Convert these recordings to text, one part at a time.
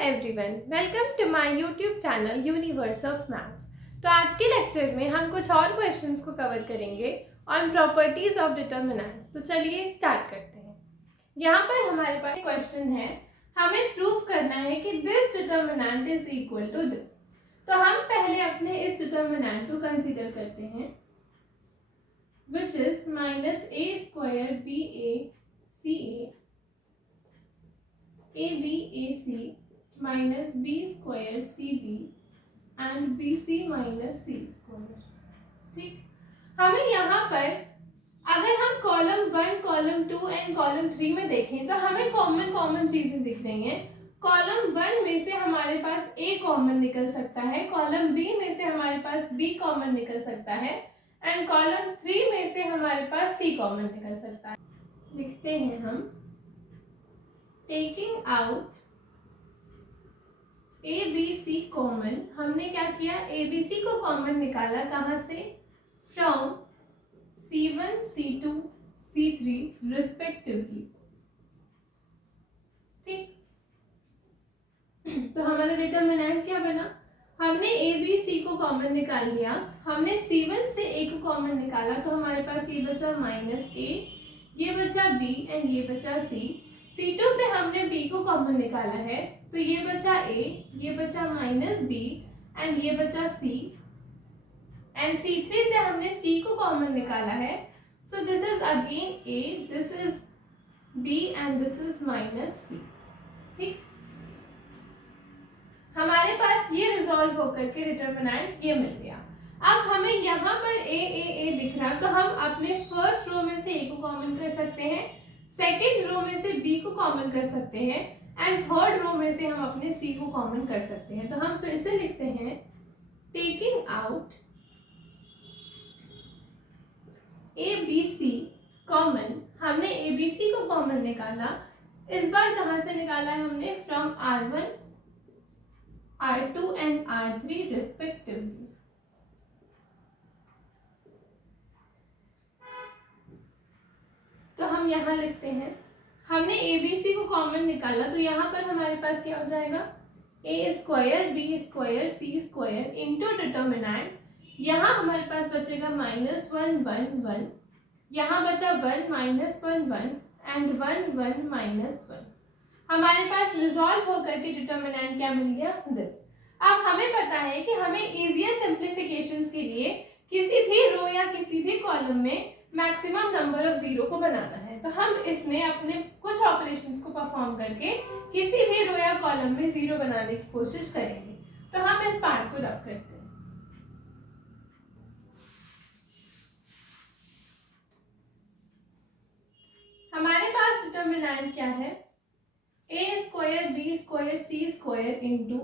Everyone, welcome to my YouTube channel universe of maths. तो आज के लेक्चर में हम कुछ और क्वेश्चंस को कवर करेंगे ऑन प्रॉपर्टीज ऑफ डिटर्मिनेंट्स। तो चलिए स्टार्ट करते हैं। यहाँ पर हमारे पास क्वेश्चन है, हमें प्रूफ करना है कि this determinant is equal to this. तो हम पहले अपने इस डिटर्मिनेंट को कंसीडर करते हैं, which is minus A square B A C A B A C minus B square C B and B C minus C square. ठीक, हमें यहाँ पर अगर हम कॉलम 1, कॉलम 2 एंड कॉलम 3 में देखें तो हमें कॉमन चीजें दिख रही हैं। कॉलम 1 में से हमारे पास ए कॉमन निकल सकता है, कॉलम बी में से हमारे पास बी कॉमन निकल सकता है एंड कॉलम 3 में से हमारे पास सी कॉमन निकल सकता है। लिखते हैं हम, taking out A B C common. हमने क्या किया, ए बी सी को कॉमन निकाला, कहाँ से, from C1, C2, C3 respectively. ठीक, तो हमारा डिटर्मिनेंट क्या बना, हमने ए बी सी को कॉमन निकाल लिया, हमने C1 से ए को कॉमन निकाला, तो हमारे पास ये बचा माइनस ए, ये बचा बी एंड ये बचा सी। C2 से हमने b को कॉमन निकाला है, तो ये बचा a, ये बचा माइनस b एंड ये बचा c एंड C3 से हमने c को कॉमन निकाला है, सो this is again a, this is b and this is minus c। ठीक, हमारे पास ये रिजॉल्व होकर के डिटर्मिनेंट ये मिल गया। अब हमें यहाँ पर a दिख रहा, तो हम अपने फर्स्ट रो में से a को कॉमन कर सकते हैं, सेकेंड रो में से b को कॉमन कर सकते हैं एंड थर्ड रो में से हम अपने c को कॉमन कर सकते हैं। तो हम फिर से लिखते हैं, taking out A B C common. हमने ए बी सी को कॉमन निकाला, इस बार कहाँ से निकाला है हमने, from R1, R2 and R3 respectively. तो हम यहाँ लिखते हैं, हमने ए बी सी को कॉमन निकाला, तो यहाँ पर हमारे पास क्या हो जाएगा, ए square B square C square into determinant. यहाँ हमारे पास बचेगा माइनस 1 1 1, यहाँ बचा 1 माइनस 1 1 एंड 1 1 माइनस 1। हमारे पास रिजॉल्व होकर के डिटर्मिनेंट क्या मिल गया, दिस। अब हमें पता है कि हमें इजियर सिंप्लीफिकेशंस के लिए किसी भी रो या किसी भी कॉलम में मैक्सिमम नंबर ऑफ जीरो को बनाना है। तो हम इसमें अपने कुछ ऑपरेशंस को परफॉर्म करके किसी भी रो या कॉलम में जीरो बनाने की कोशिश करेंगे। तो हम इस पार्ट को रब करते हैं। हमारे पास डिटर्मिनेंट क्या है, A square B square C square into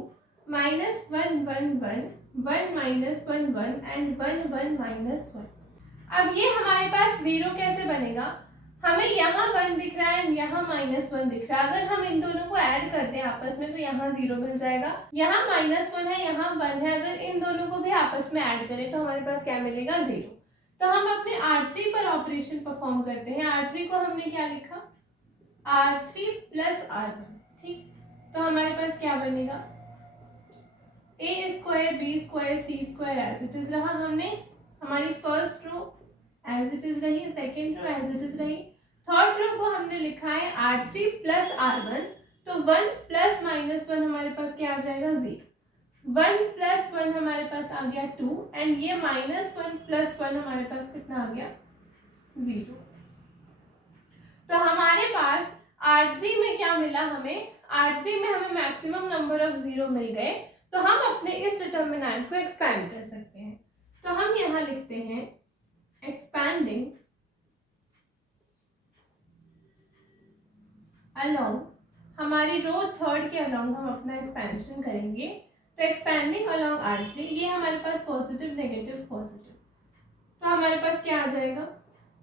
minus 1 1 1 1 minus 1 1 and 1 1 minus 1। अब ये हमारे पास जीरो कैसे बनेगा, हमें यहाँ 1 दिख रहा है, यहाँ माइनस 1 दिख रहा है। अगर हम इन दोनों को ऐड करते हैं आपस में तो यहाँ जीरो मिल जाएगा, यहाँ माइनस 1 है, यहाँ 1 है। अगर इन दोनों को भी आपस में ऐड करें तो हमारे पास क्या मिलेगा, जीरो। तो हम अपने R3 पर ऑपरेशन परफॉर्म करते हैं। R3 को हमने क्या लिखा, R3 प्लस R1। ठीक, तो हमारे पास क्या बनेगा, A square B square C square as it is रहा, हमने हमारी first row as it is रही, second row as it is रही, थर्ड रो को हमने लिखा है R3 प्लस R1। तो 1 प्लस माइनस 1 हमारे पास क्या आ जाएगा, 0। 1 प्लस 1 हमारे पास आ गया 2 एंड ये माइनस 1 प्लस 1 हमारे पास कितना आ गया, 0। तो हमारे पास R3 में क्या मिला, हमें R3 में हमें मैक्सिमम नंबर ऑफ जीरो मिल गए। तो हम अपने इस डिटर्मिनेंट को एक्सपैंड कर सकते हैं। तो हम यहाँ लिखते हैं, एक्सपैंडिंग अलोंग, हमारी रो थर्ड के अलोंग हम अपना एक्सपेंशन करेंगे। तो एक्सपैंडिंग अलोंग R3, ये हमारे पास पॉजिटिव नेगेटिव पॉजिटिव, तो हमारे पास क्या आ जाएगा,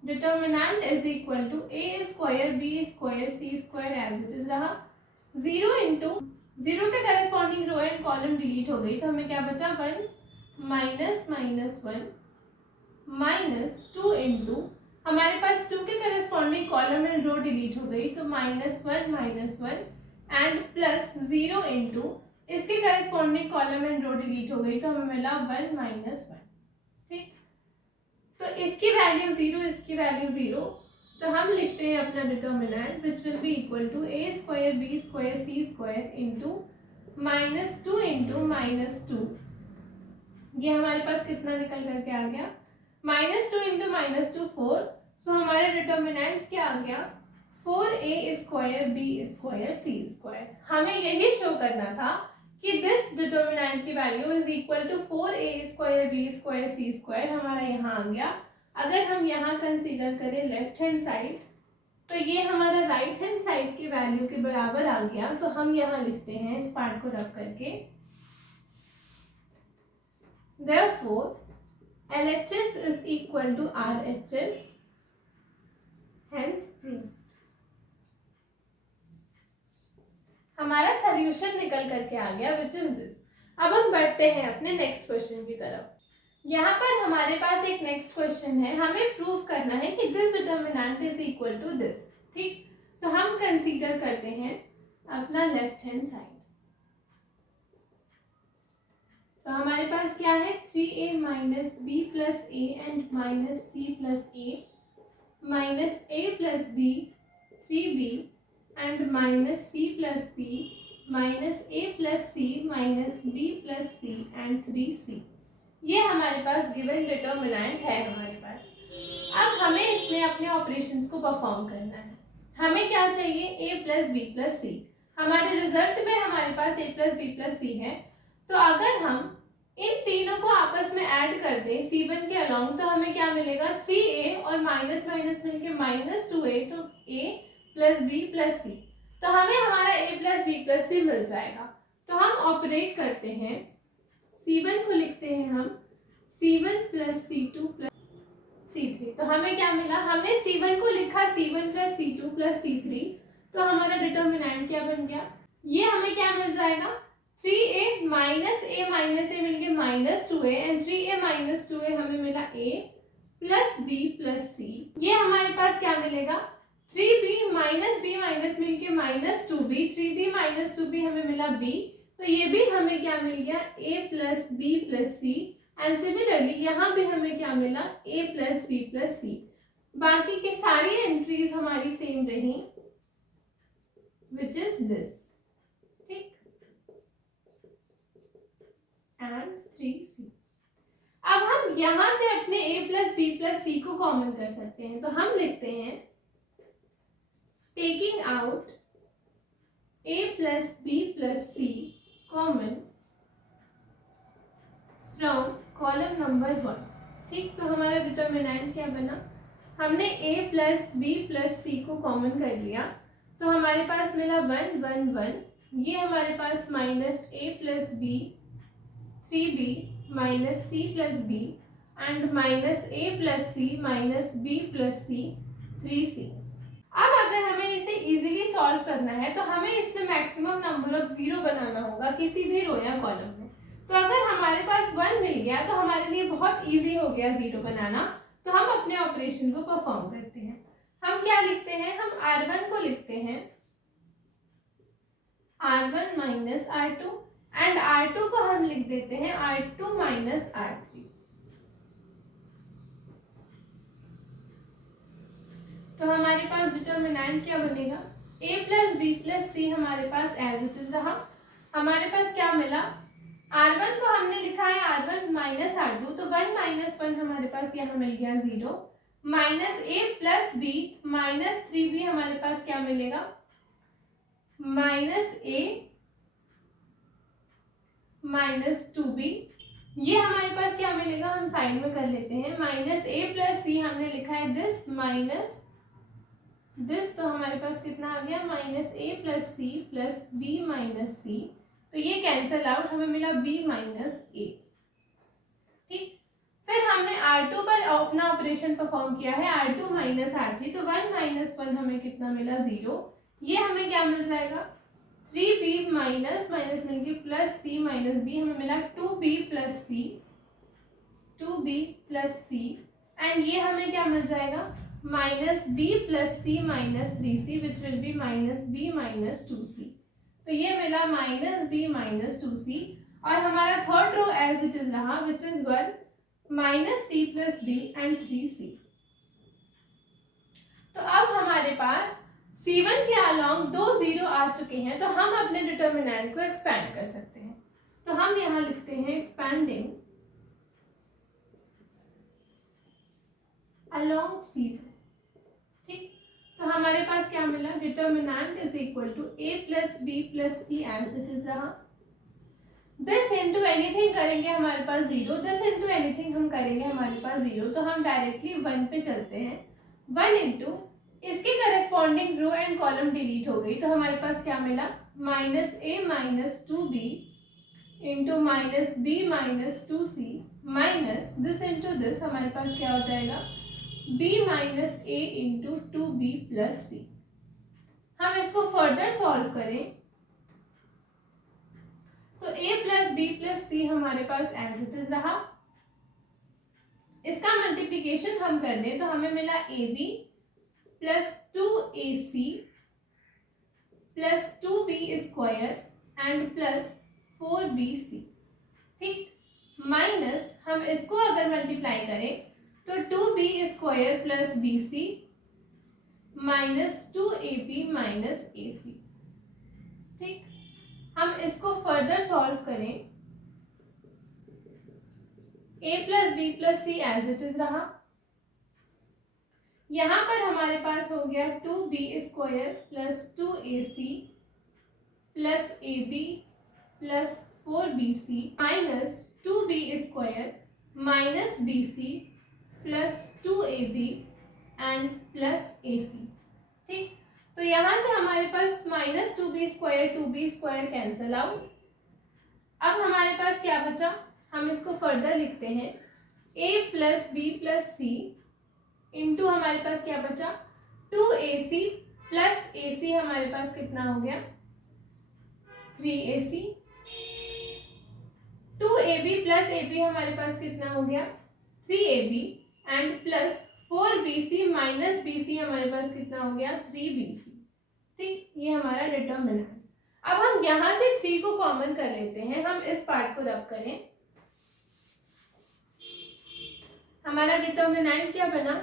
determinant is equal to A square B square C square as it is रहा, 0 इंटू 0 के corresponding row and column delete हो गई, तो हमें क्या बचा, 1 माइनस माइनस 1 माइनस 2 इंटू, हमारे पास 2 के corresponding column and row delete हो गई, तो minus 1 minus 1 and plus 0 into इसके corresponding column and row delete हो गई तो हमें मिला 1 माइनस 1। ठीक, तो इसकी वैल्यू 0, इसकी वैल्यू 0, तो हम लिखते हैं अपना determinant which will be equal to A square B square C square into -2 into -2। ये हमारे पास कितना निकल करके आ गया, -2 इंटू -2 4। सो हमारा डिटर्मिनेंट क्या आ गया, 4a square B square C square. हमें यही शो करना था कि दिस डिटर्मिनेंट की value is equal to 4a square B square C square, हमारा यहाँ आ गया। अगर हम यहाँ कंसीडर करें लेफ्ट हैंड साइड तो ये हमारा राइट हैंड साइड की वैल्यू के बराबर आ गया। तो हम यहाँ लिखते हैं इस पार्ट को रख करके, therefore LHS is equal to RHS, hence proof। हमारा सॉल्यूशन निकल करके आ गया विच इज दिस। अब हम बढ़ते हैं अपने नेक्स्ट क्वेश्चन की तरफ। यहाँ पर हमारे पास एक नेक्स्ट क्वेश्चन है, हमें प्रूव करना है कि this determinant is equal to this. ठीक, तो हम कंसीडर करते हैं अपना लेफ्ट हैंड साइड। तो हमारे पास क्या है, 3a minus B plus A and minus C plus A minus A plus B 3b and minus c plus b minus a plus c minus b plus c and 3c। ये हमारे पास given determinant है हमारे पास। अब हमें इसमें अपने operations को perform करना है। हमें क्या चाहिए, a plus B plus C. हमारे रिजल्ट में हमारे पास a प्लस बी प्लस सी है, तो अगर हम इन तीनों को आपस में ऐड कर दें C1 के अलोंग तो हमें क्या मिलेगा, 3a और माइनस माइनस मिलके -2a, तो a प्लस बी प्लस सी, तो हमें हमारा a प्लस बी प्लस सी मिल जाएगा। तो हम ऑपरेट करते हैं, C1 को लिखते हैं हम C1 plus C2 plus C3। तो हमें क्या मिला, हमने C1 को लिखा C1 plus C2 plus C3, तो हमारा डिटर्मिनेंट क्या बन गया, ये हमें क्या मिल जाएगा, 3a माइनस a मिलके -2a and 3a minus 2a हमें मिला a plus b plus c। ये हमारे पास क्या मिलेगा, 3b माइनस मिलके -2b, 3b माइनस 2b हमें मिला b, तो ये भी हमें क्या मिल गया, a plus b plus c। And similarly यहाँ भी हमें क्या मिला, a plus b plus c। बाकी की सारी एंट्रीज हमारी सेम रही विच इज दिस। ठीक, एंड 3c। अब हम यहाँ से अपने a plus b plus c को कॉमन कर सकते हैं, तो हम लिखते हैं taking out a plus b plus c common from column number 1। ठीक, तो हमारा डिटर्मिनेंट क्या बना, हमने a plus b plus c को कॉमन कर लिया, तो हमारे पास मिला 1 1 1। ये हमारे पास minus a plus b 3b minus c plus b and minus a plus c minus b plus c 3c। अब अगर हमें इसे इजीली सॉल्व करना है तो हमें इसमें मैक्सिमम नंबर ऑफ 0 बनाना होगा किसी भी रो या कॉलम में। तो अगर हमारे पास 1 मिल गया तो हमारे लिए बहुत इजी हो गया 0 बनाना। तो हम अपने ऑपरेशन को परफॉर्म करते हैं। हम क्या लिखते हैं, हम R1 को लिखते हैं R1 minus R2 and R2 को हम लिख देते हैं R2 माइनस R3। तो हमारे पास डिटर्मिनेंट क्या बनेगा, a plus B plus C हमारे पास एज इट इज रहा। हमारे पास क्या मिला, R1 को हमने लिखा है R1 माइनस R2, तो 1 माइनस 1 हमारे पास यहाँ मिल गया 0, minus a plus B minus 3b हमारे पास क्या मिलेगा, माइनस a माइनस 2b। ये हमारे पास क्या मिलेगा, हम साइड में कर लेते हैं, माइनस a प्लस सी हमने लिखा है दिस माइनस दिस, तो हमारे पास कितना आ गया, minus a plus C plus b minus C, तो ये कैंसिल आउट, हमें मिला b माइनस a। ठीक, फिर हमने R2 पर अपना ऑपरेशन परफॉर्म किया है, R2 माइनस R3, तो 1 माइनस 1 हमें कितना मिला 0। ये हमें क्या मिल जाएगा, 3b माइनस माइनस मिलके प्लस c माइनस b हमें मिला 2b plus c 2b plus c and ये हमें क्या मिल जाएगा, minus b plus c minus 3c which will B minus b minus 2c। तो ये मिला माइनस बी माइनस 2c, और हमारा third row as it is रहा which is 1 minus C plus B and 3c। तो अब हमारे पास C1 के अलोंग 2 0 आ चुके हैं, तो हम अपने डिटर्मिनेंट को एक्सपैंड कर सकते हैं। तो हम यहाँ लिखते हैं एक्सपैंडिंग अलोंग C1। ठीक, तो हमारे पास क्या मिला, determinant is equal to a plus B plus C as it is रहा। दिस इंटू एनीथिंग करेंगे हमारे पास 0, दिस इंटू एनीथिंग हम करेंगे हमारे पास 0, तो हम डायरेक्टली 1 पे चलते हैं। 1 इंटू इसके corresponding row and column delete हो गई, तो हमारे पास क्या मिला, minus A minus 2b into minus B minus 2c minus this into this, हमारे पास क्या हो जाएगा, b minus A into 2b plus C. हम इसको फर्दर सॉल्व करें तो a plus B plus C हमारे पास एज इट इज रहा। इसका मल्टीप्लीकेशन हम कर दें तो हमें मिला ab plus 2ac plus 2b square and plus 4bc। ठीक, माइनस हम इसको अगर मल्टीप्लाई करें तो 2b square plus bc minus 2ab minus ac। ठीक, हम इसको फर्दर सॉल्व करें, a plus B plus C as it is रहा। यहां पर हमारे पास हो गया 2b square plus 2ac plus ab plus 4bc minus 2b square minus bc plus 2ab and plus ac। ठीक, तो यहां से हमारे पास minus 2b square 2b square cancel out. अब हमारे पास क्या बचा, हम इसको फर्दर लिखते हैं, a plus B plus C into हमारे पास क्या बचा, 2ac प्लस ac हमारे पास कितना हो गया, 3ac, 2ab प्लस ab हमारे पास कितना हो गया, 3ab and plus 4bc minus bc हमारे पास कितना हो गया, 3bc। ठीक, ये हमारा डिटर्मिनेंट। अब हम यहां से 3 को कॉमन कर लेते हैं, हम इस पार्ट को रब करें, हमारा डिटर्मिनेंट क्या बना,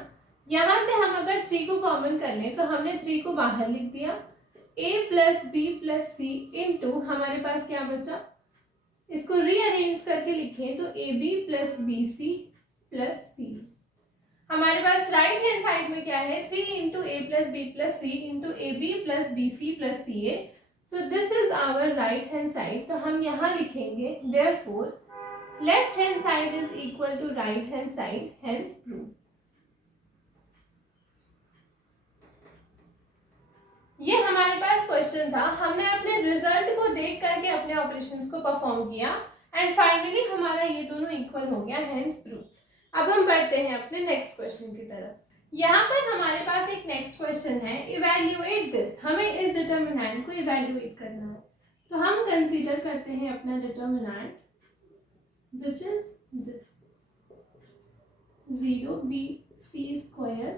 यहां से हम अगर 3 को कॉमन कर लें तो हमने 3 को बाहर लिख दिया, a plus B plus C into हमारे पास क्या बचा, इसको रीअरेंज करके लिखें तो ab plus B C plus C. हमारे पास राइट हैंड साइड में क्या है, 3 into A plus B plus C into A B plus B C plus C A. So this is our right hand side, तो हम यहाँ लिखेंगे therefore left hand side is equal to right hand side, hence prove. ये हमारे पास question था, हमने अपने result को देख करके अपने ऑपरेशंस को परफॉर्म किया एंड फाइनली हमारा ये दोनों इक्वल हो गया, हेंस प्रूव। अब हम बढ़ते हैं अपने नेक्स्ट क्वेश्चन की तरफ। यहाँ पर हमारे पास एक नेक्स्ट क्वेश्चन है, इवैल्यूएट दिस, हमें इस डिटर्मिनेंट को इवैल्यूएट करना है। तो हम कंसीडर करते हैं अपना determinant which is this 0bc square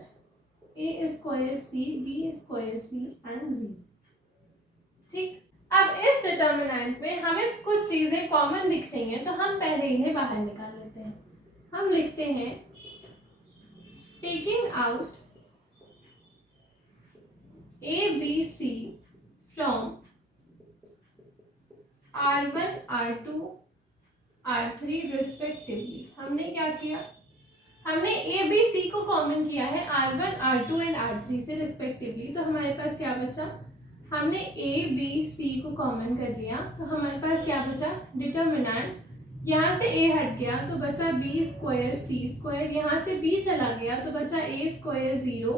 a square c b square c and 0। ठीक, अब इस डिटर्मिनेंट में हमें कुछ चीजें कॉमन दिख रही हैं, तो हम पहले इन्हें बाहर निकाल लेते हैं। हम लिखते हैं taking out a b c from r1 r2 r3 respectively. हमने क्या किया, हमने a b c को कॉमन किया है r1 r2 एंड r3 से रिस्पेक्टिवली, तो हमारे पास क्या बचा, हमने a b c को कॉमन कर लिया, तो हमारे पास क्या बचा, डिटर्मिनेंट, यहाँ से a हट गया तो बचा b स्क्वायर c स्क्वायर, यहाँ से b चला गया तो बचा a स्क्वायर 0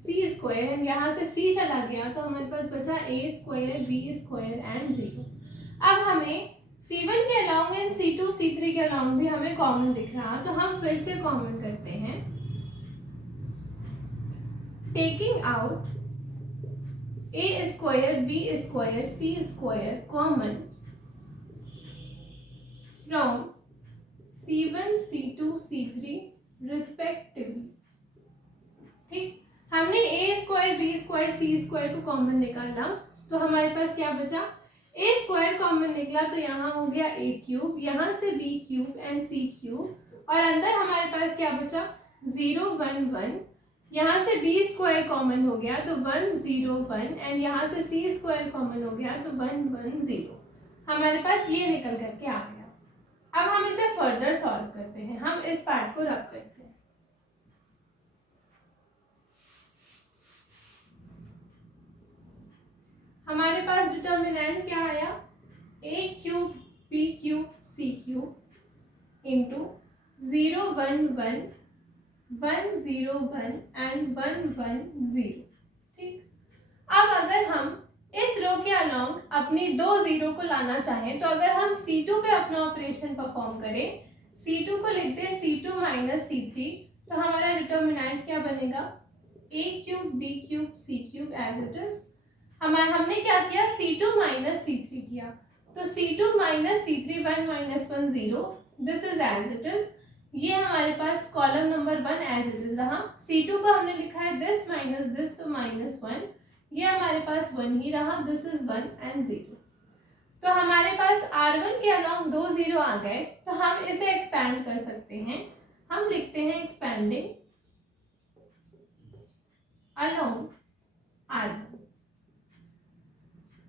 c स्क्वायर, यहाँ से c चला गया तो हमारे पास बचा a square b square and 0। अब हमें C1 के अलॉन्ग एंड C2 C3 के अलॉन्ग भी हमें कॉमन दिख रहा, तो हम फिर से कॉमन करते हैं, taking out a square b square c square common from C1 C2 C3 respectively. ठीक, हमने a square b square c square को कॉमन निकाला, तो हमारे पास क्या बचा, ए स्क्वायर कॉमन निकला तो यहाँ हो गया ए क्यूब, यहाँ से B cube and C cube, और अंदर हमारे पास क्या बचा 0 1 1, यहाँ से बी स्क्वायर कॉमन हो गया तो 1 0 1, एंड यहाँ से सी स्क्वायर कॉमन हो गया तो 1 1 0। हमारे पास ये निकल करके आ गया। अब हम इसे फर्दर सॉल्व करते हैं। हम इस पार्ट को रब करते हैं। हमारे पास डिटर्मिनेंट क्या आया, A cube B cube C cube into 0 1 1 1 0 1 and 1 1 0। ठीक, अब अगर हम इस रो के अलोंग अपनी दो जीरो को लाना चाहें तो अगर हम C2 पे अपना ऑपरेशन परफॉर्म करें, C2 को लिख दें C2 माइनस C3, तो हमारा डिटर्मिनेंट क्या बनेगा, a cube b cube c cube as it is. हमने क्या किया, C2 माइनस C3 किया, तो C2 minus C3 1 minus 1 0, this is as it is. ये हमारे पास column number 1 as it is रहा। C2 को हमने लिखा है दिस माइनस दिस, तो माइनस 1, ये हमारे पास 1 ही रहा, दिस इज 1 एंड 0। तो हमारे पास R1 के अलोंग 2 0 आ गए, तो हम इसे एक्सपैंड कर सकते हैं। हम लिखते हैं एक्सपैंडिंग अलोंग R1।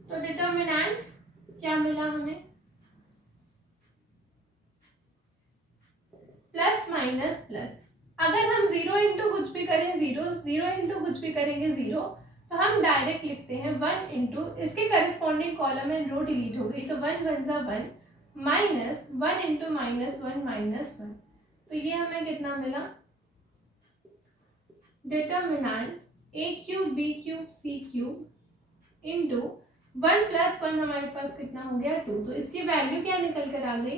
तो डिटर्मिनेंट क्या मिला हमें, प्लस माइनस प्लस। अगर हम 0 इंटू कुछ भी करें 0, 0 इंटू कुछ भी करेंगे 0, तो हम डायरेक्ट लिखते हैं 1 इंटू इसके corresponding column and row delete हो गई, तो 1 1 जा 1 माइनस 1 इंटू माइनस 1 माइनस 1। तो ये हमें कितना मिला, determinant a cube b cube c cube into 1 plus 1 हमारे पास कितना हो गया 2। तो इसकी वैल्यू क्या निकल कर आ गई,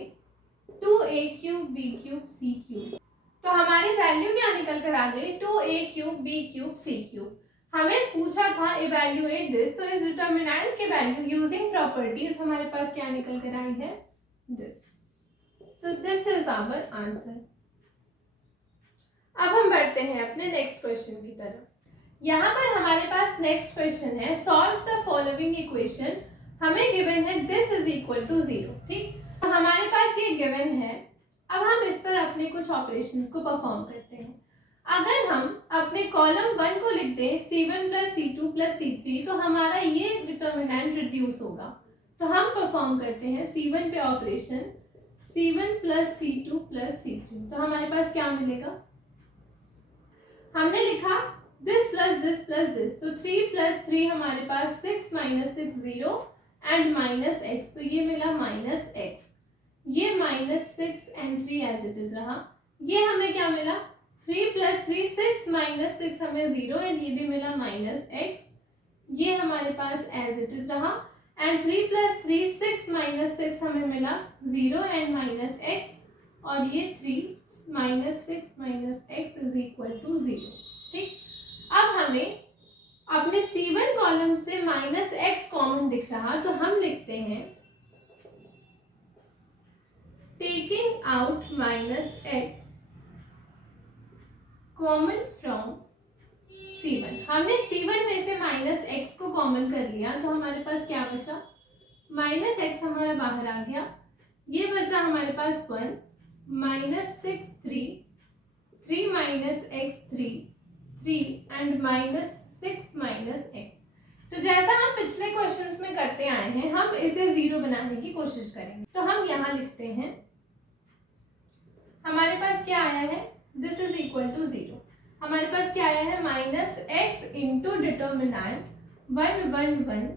2a cube b cube c cube. तो हमारी वैल्यू क्या निकल कर आ गई, 2a cube b cube c cube. हमें पूछा था इवैल्यूएट दिस, तो इस डिटर्मिनेंट के वैल्यू यूजिंग प्रॉपर्टीज हमारे पास क्या निकल कर आई है, this. So this is our answer. अब हम बढ़ते हैं अपने नेक्स्ट क्वेश्चन की तरफ। यहाँ पर हमारे पास नेक्स्ट क्वेश्चन है, सॉल्व द फॉलोइंग इक्वेशन। हमें गिवन है दिस इज इक्वल टू 0। ठीक, तो हमारे पास ये गिवन है। अब हम इस पर अपने कुछ ऑपरेशंस को परफॉर्म करते हैं। अगर हम अपने कॉलम 1 को लिख दें C1 plus C2 plus C3, तो हमारा ये डिटर्मिनेंट रिड्यूस होगा। तो हम परफॉर्म करते हैं C1 पे operation, C1 plus C2 plus C3, तो हमारे पास क्या मिलेगा, हमने लिखा this plus this plus this, तो 3 प्लस 3 हमारे पास 6 माइनस 6 0 एंड माइनस x, तो ये मिला माइनस x। ये minus 6 and 3 as it is रहा। ये हमें क्या मिला, 3 प्लस 3 6 माइनस 6 हमें 0 एंड ये भी मिला माइनस x। ये हमारे पास एज इट इज रहा। एंड 3 प्लस 3 6 माइनस 6 हमें मिला 0 एंड माइनस x, और ये 3 minus 6 minus x is equal to 0। ठीक, अब हमें अपने C1 कॉलम से माइनस x कॉमन दिख रहा, तो हम लिखते हैं taking out minus x common from C1। हमने C1 में से माइनस x को कॉमन कर लिया, तो हमारे पास क्या बचा, माइनस x हमारा बाहर आ गया। ये बचा हमारे पास 1 minus 6 3 minus x 3 and minus 6 minus x। तो जैसा हम पिछले क्वेश्चंस में करते आए हैं, हम इसे 0 बनाने की कोशिश करेंगे। तो हम यहाँ लिखते हैं, हमारे पास क्या आया है, दिस इज इक्वल टू 0। हमारे पास क्या आया है, minus x into determinant 1 1 1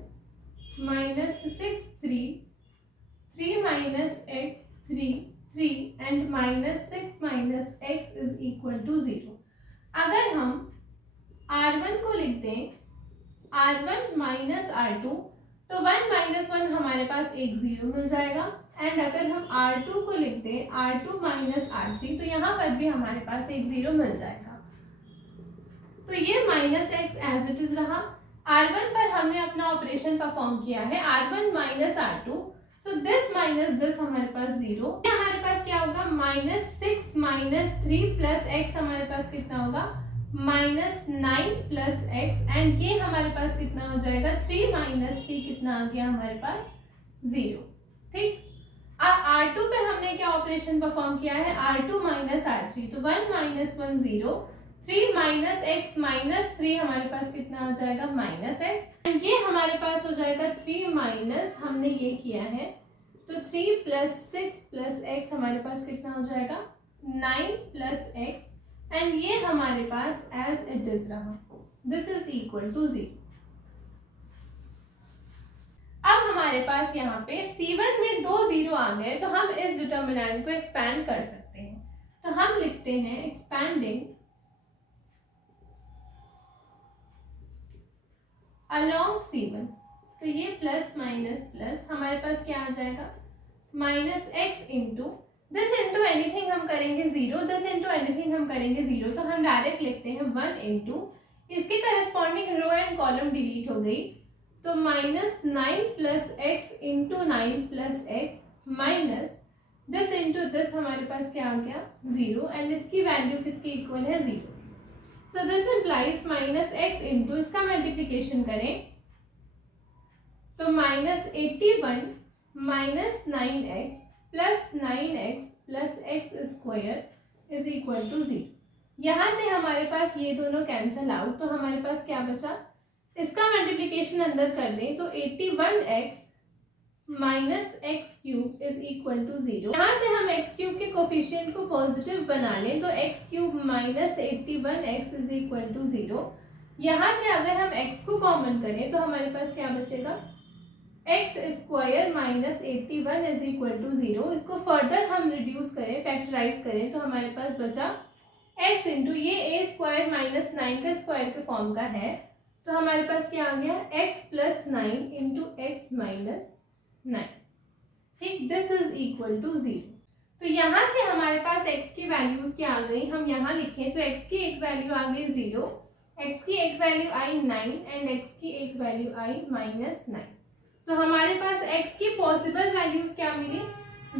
minus 6 3 minus x 3 and minus 6 minus x is equal to 0। अगर हम R1 को लिख दें R1 माइनस R2, तो 1 माइनस 1 हमारे पास एक 0 मिल जाएगा। एंड अगर हम R2 को लिख दें R2 माइनस R3, तो यहाँ पर भी हमारे पास एक 0 मिल जाएगा। तो ये minus x as it is रहा। R1 पर हमने अपना ऑपरेशन परफॉर्म किया है, R1 minus R2, so this minus this हमारे पास 0। हमारे पास क्या होगा, माइनस 6 माइनस 3 प्लस x हमारे पास कितना होगा, माइनस 9 प्लस x, एंड ये हमारे पास कितना हो जाएगा, 3 माइनस 3 कितना आ गया हमारे पास, 0। ठीक, अब R2 पे हमने क्या ऑपरेशन परफॉर्म किया है, R2 माइनस R3, तो 1 माइनस 1 0, 3 माइनस एक्स माइनस 3 हमारे पास कितना आ जाएगा माइनस एक्स, एंड ये हमारे पास हो जाएगा 3 माइनस हमने ये किया है तो 3 प्लस 6 प्लस एक्स हमारे पास कितना हो जाएगा 9 प्लस एक्स, एंड ये हमारे पास एज इट इज रहा, दिस इज इक्वल टू 0। अब हमारे पास यहाँ पे C1 में 2 0 आ गए तो हम इस डिटर्मिनेंट को एक्सपैंड कर सकते हैं, तो हम लिखते हैं एक्सपैंडिंग अलोंग C1, तो ये प्लस माइनस प्लस हमारे पास क्या आ जाएगा minus X into this into anything हम करेंगे 0, दिस इंटू एनीथिंग हम करेंगे 0, तो हम डायरेक्ट लिखते हैं 1 इंटू इसके corresponding row and column delete हो गई, तो minus 9 plus X into 9 plus X minus this into this हमारे पास क्या आ गया 0, एंड इसकी वैल्यू किसके इक्वल है 0, so this implies minus X into इसका मल्टीप्लीकेशन करें तो minus 81 minus 9x plus 9x plus X square is equal to 0। यहाँ से हमारे पास ये दोनों कैंसिल आउट, तो हमारे पास क्या बचा, इसका मल्टीप्लिकेशन अंदर कर दें तो 81x minus X cube is equal to 0। यहाँ से हम x क्यूब के कोफिशिएंट को पॉजिटिव बना लें तो x cube minus 81x is equal to 0। यहाँ से अगर हम x को कॉमन करें तो हमारे पास क्या बचेगा X square minus 81 is equal to 0। इसको फर्दर हम रिड्यूस करें, फैक्टराइज करें तो हमारे पास बचा x इंटू ये ए स्क्वायर माइनस 9 का स्क्वायर के फॉर्म का है, तो हमारे पास क्या आ गया x plus 9 into x minus 9। ठीक, दिस इज इक्वल टू 0। तो यहाँ से हमारे पास x की वैल्यूज क्या आ गई, हम यहाँ लिखें तो x की एक वैल्यू आ गई 0, x की एक वैल्यू आई 9 एंड x की एक वैल्यू आई माइनस 9। तो हमारे पास x की पॉसिबल वैल्यूज क्या मिली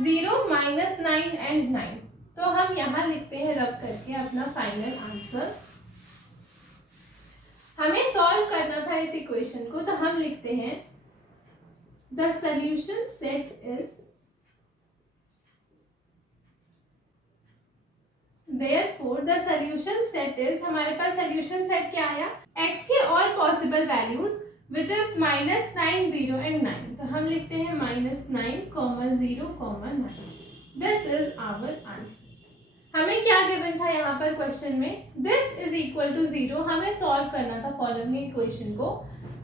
0 माइनस 9 एंड 9, तो हम यहाँ लिखते हैं रब करके अपना फाइनल आंसर। हमें सॉल्व करना था इस इक्वेशन को, तो हम लिखते हैं the solution set is therefore the solution set is, हमारे पास solution set क्या आया x के all possible values which is minus 9 0 and 9, तो हम लिखते हैं minus 9 0 9, this is our answer। हमें क्या गिवन था यहाँ पर क्वेश्चन में, this is equal to 0, हमें सॉल्व करना था फॉलोइंग इक्वेशन को।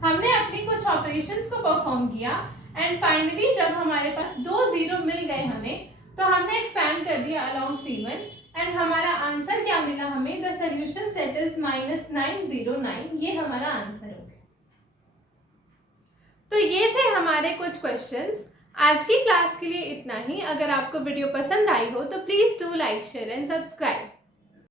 हमने अपनी कुछ ऑपरेशंस को परफॉर्म किया एंड फाइनली जब हमारे पास 2 0 मिल गए हमें, तो हमने एक्सपैंड कर दिया अलोंग C1 एंड हमारा आंसर क्या मिला हमें, the solution set is minus 9 0 9, ये हमारा आंसर हो गया। तो ये थे हमारे कुछ क्वेश्चंस। आज की क्लास के लिए इतना ही। अगर आपको वीडियो पसंद आई हो तो please do like share and subscribe.